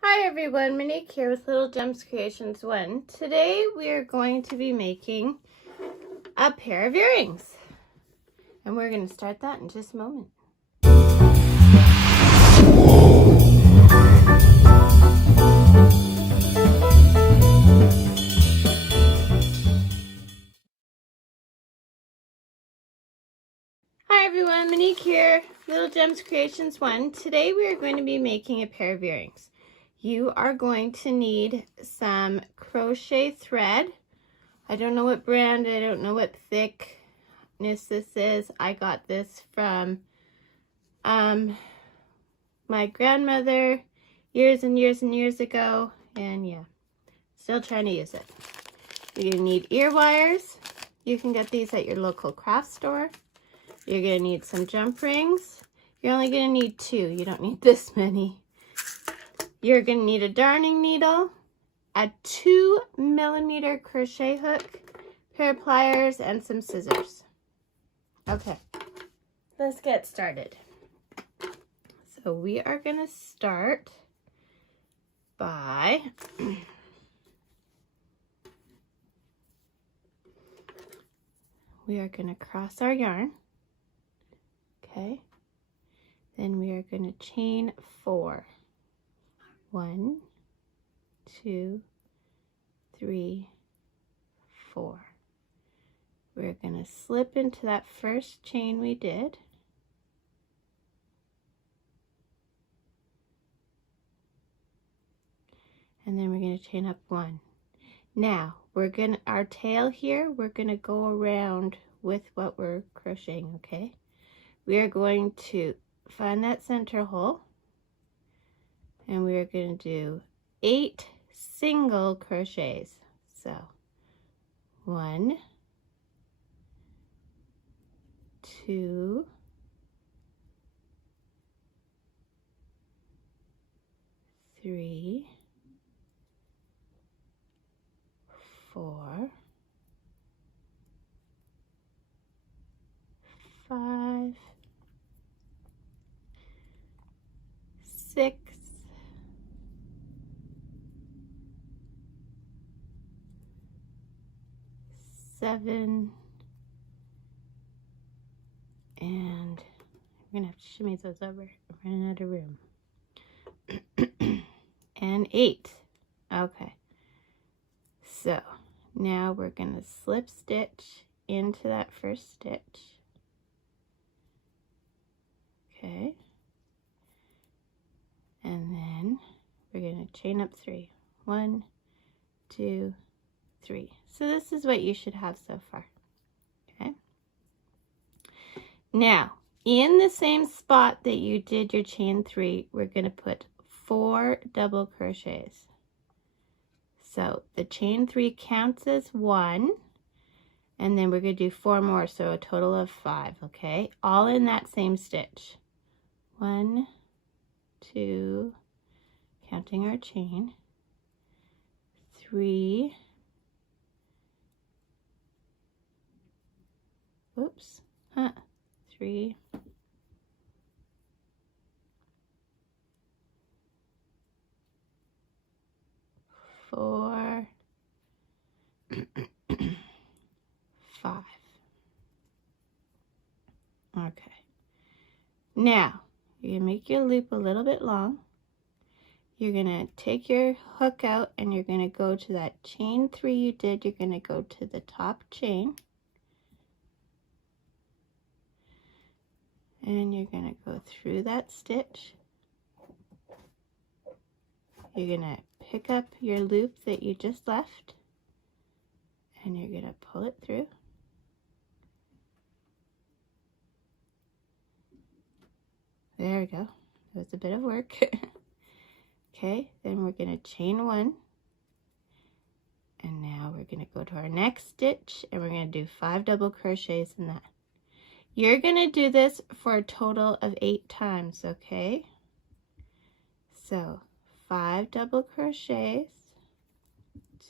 Hi everyone, Monique here with Little Gems Creations 1. Today we are going to be making a pair of earrings. And we're going to start that in just a moment. Hi everyone, Monique here, Little Gems Creations 1. Today we are going to be making a pair of earrings. You are going to need some crochet thread. I don't know what brand, I don't know what thickness this is. I got this from my grandmother years and years and years ago, and yeah, still trying to use it. You're gonna need ear wires. You can get these at your local craft store. You're gonna need some jump rings. You're only gonna need 2. You don't need this many. You're gonna need a darning needle, a 2mm crochet hook, pair of pliers, and some scissors. Okay, let's get started. So we are gonna start by we are going to cross our yarn. Okay, then we are going to chain 4. 1, 2, 3, 4. We're going to slip into that first chain we did. And then we're going to chain up 1. Now, our tail here, we're going to go around with what we're crocheting, okay? We are going to find that center hole, and we are going to do 8 single crochets. So 1, 2, 3, 4, 5, 6, 7, and I'm gonna have to shimmy those over. I'm running out of room. And 8. Okay. So now we're gonna slip stitch into that first stitch. Okay. And then we're going to chain up 3. 1, 2, 3. So this is what you should have so far. Okay. Now, in the same spot that you did your chain 3, we're going to put 4 double crochets. So the chain 3 counts as 1, and then we're going to do 4 more, so a total of 5, okay? All in that same stitch. 1, 2, counting our chain, 3, oops, 3, 4, 5. Okay. Now, you're going to make your loop a little bit long. You're going to take your hook out and you're going to go to that chain 3 you did. You're going to go to the top chain. And you're going to go through that stitch. You're going to pick up your loop that you just left. And you're going to pull it through. There we go. That was a bit of work. Okay, then we're going to chain 1. And now we're going to go to our next stitch and we're going to do 5 double crochets in that. You're going to do this for a total of 8 times, okay? So 5 double crochets,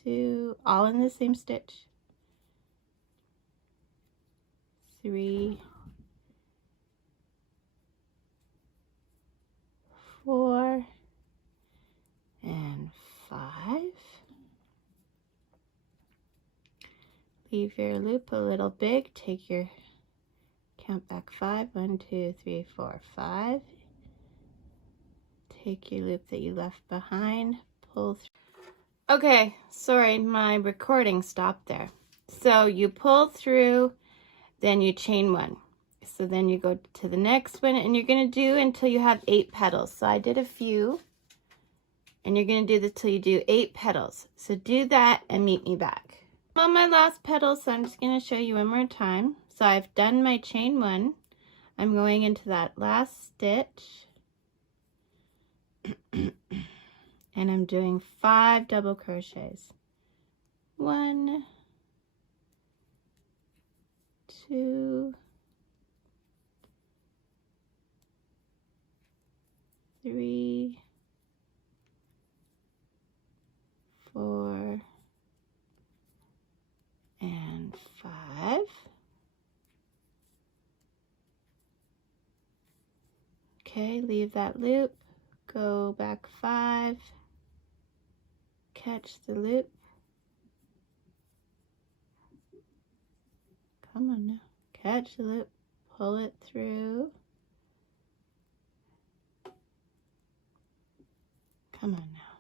2, all in the same stitch, 3, 4, leave your loop a little big. Take your count back 5. 1, 2, 3, 4, 5. Take your loop that you left behind, pull through. Okay, sorry, my recording stopped there. So you pull through, then you chain 1. So then you go to the next one, and you're going to do until you have 8 petals. So I did a few, and you're going to do this till you do 8 petals. So do that and meet me back. I'm on my last petal, so I'm just going to show you one more time. So I've done my chain 1. I'm going into that last stitch. And I'm doing 5 double crochets. 1, 2, 3, 4, and 5. Okay, leave that loop, go back 5, catch the loop. Come on now, catch the loop, pull it through. Come on now,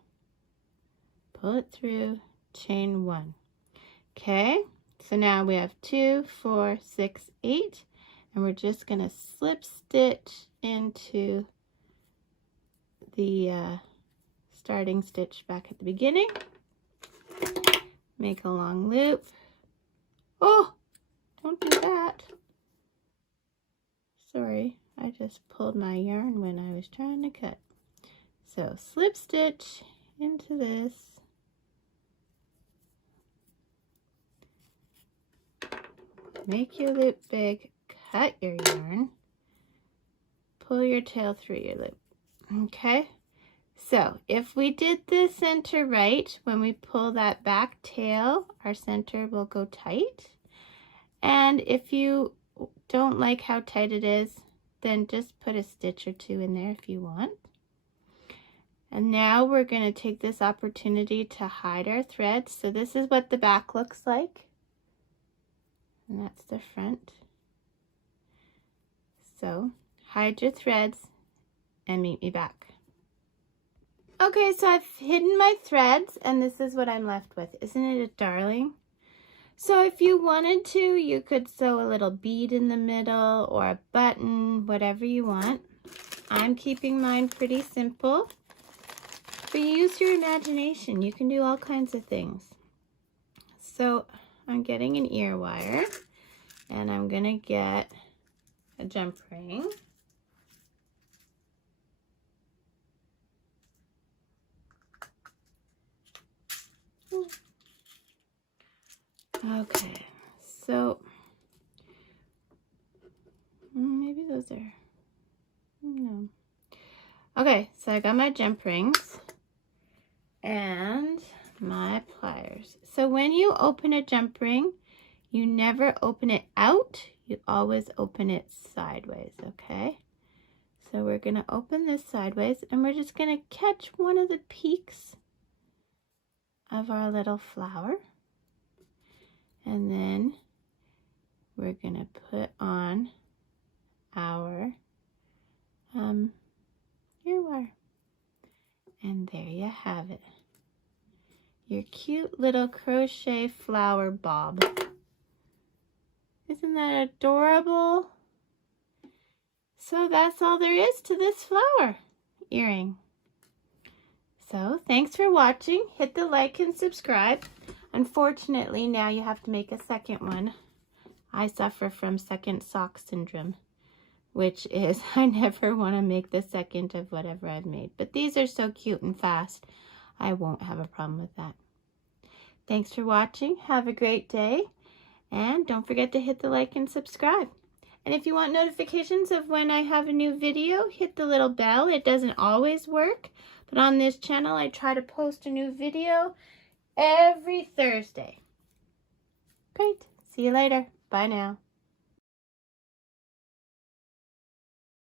pull it through, chain 1. Okay, so now we have 2, 4, 6, 8, and we're just going to slip stitch into the starting stitch back at the beginning. Make a long loop. Oh, don't do that. Sorry, I just pulled my yarn when I was trying to cut. So slip stitch into this. Make your loop big, cut your yarn, pull your tail through your loop. Okay, so if we did the center right, when we pull that back tail, our center will go tight. And if you don't like how tight it is, then just put a stitch or 2 in there if you want. And now we're going to take this opportunity to hide our threads. So this is what the back looks like. And that's the front. So hide your threads and meet me back. Okay, so I've hidden my threads and this is what I'm left with. Isn't it a darling? So if you wanted to, you could sew a little bead in the middle or a button, whatever you want. I'm keeping mine pretty simple, but use your imagination. You can do all kinds of things. So I'm getting an ear wire and I'm gonna get a jump ring. Okay, so maybe those are, no. Okay, so I got my jump rings and my pliers. So when you open a jump ring, you never open it out, you always open it sideways, okay? So we're gonna open this sideways and we're just gonna catch one of the peaks of our little flower. And then we're gonna put on our ear wire. And there you have it. Your cute little crochet flower bob. Isn't that adorable? So that's all there is to this flower earring. So thanks for watching. Hit the like and subscribe. Unfortunately, now you have to make a second one. I suffer from second sock syndrome, which is I never want to make the second of whatever I've made. But these are so cute and fast, I won't have a problem with that. Thanks for watching. Have a great day. And don't forget to hit the like and subscribe. And if you want notifications of when I have a new video, hit the little bell. It doesn't always work, but on this channel, I try to post a new video every Thursday. Great. See you later. Bye now.